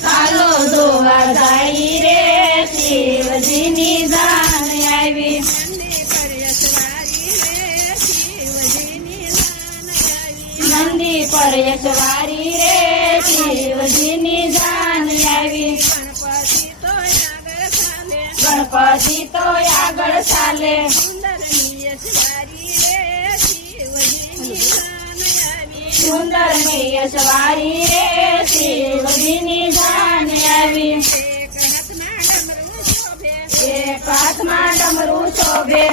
ચાલો જોવા જાય રે શિવજીની જાન આવી નંદી પર યશવારી રે શિવજીની જાન આવી ગણપતિ તો આગળ ચાલે સુંદર ને યશવારી રે શિવજીની જાન આવી એક હાથમાં ડમરું શોભે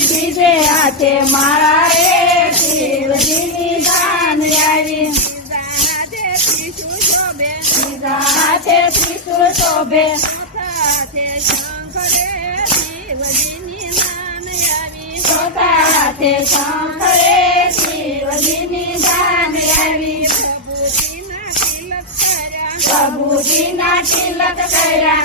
બીજે હાથે માળા રે શિવજીની જાન આવી બીજા હાથે ત્રિશુળ શોભે ચોથા હાથે શંખ રે શિવજીની જાન આવી પ્રભુજીના તિલક કર્યા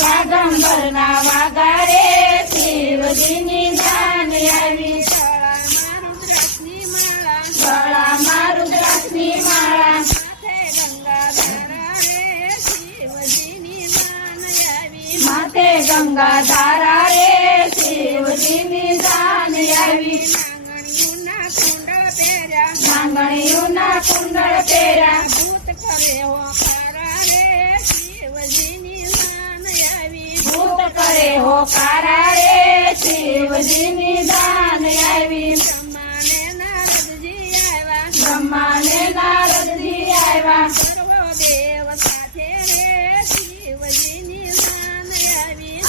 વાગંબરના વાગા રે શિવજીની જાન આવી ગળામાં રુદ્રાક્ષની માળા માથે ગંગા ધારા રે શિવજીની જાન આવી નાંગણીઓના કુંડળ પહેર્યા ભૂત કરે હોકારા રે શિવજીની જાન આવી બ્રહ્મા ને નારદજી આવ્યા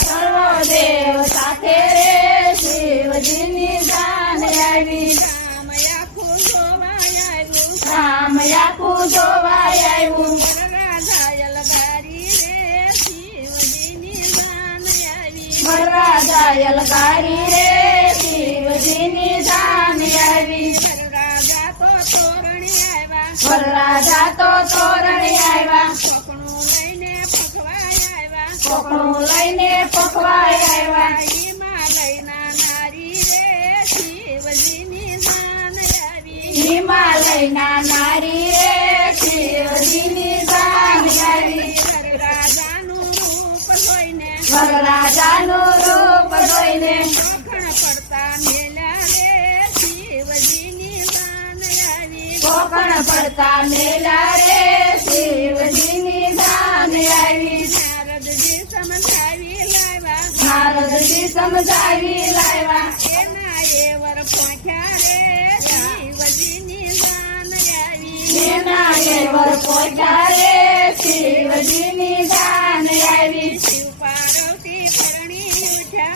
સર્વદેવ સાથે રે શિવજીની જાન આવી રામ આખું જોવા આવ્યું વરરાજા યલકારી રે શિવજીની જાન આવી વરરાજા તો તોરણી આવ્યા કોકણું લઈને પકવાય આવ્યા હિમાલયના નારી રે શિવજીની જાન આવી વરરાજાનું રૂપ જોઈને કોકણ પડતા મેલા રે શિવજીની જાન આવી નારદજી સમજાવી લાવ્યા એના એવર પોચા રે શિવજીની જાન આવી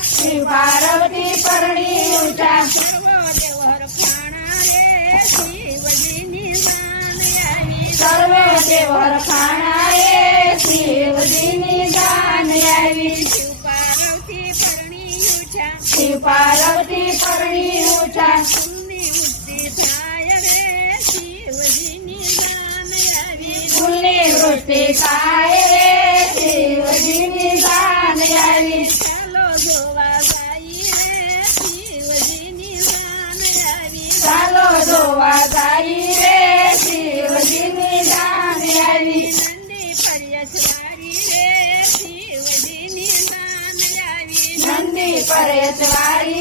શિવ પાર્વતી પરણી ઉઠા સર્વે દેવર ખાણા રે શિવજીની જાન આવી શિવ પાર્વતી પરણી ઉઠા ફૂલની વૃષ્ટિ થાય રે શિવજીની જાન આવી ચાલો જોવા જાય રે શિવજીની જાન આવી નંદી પર યશવારી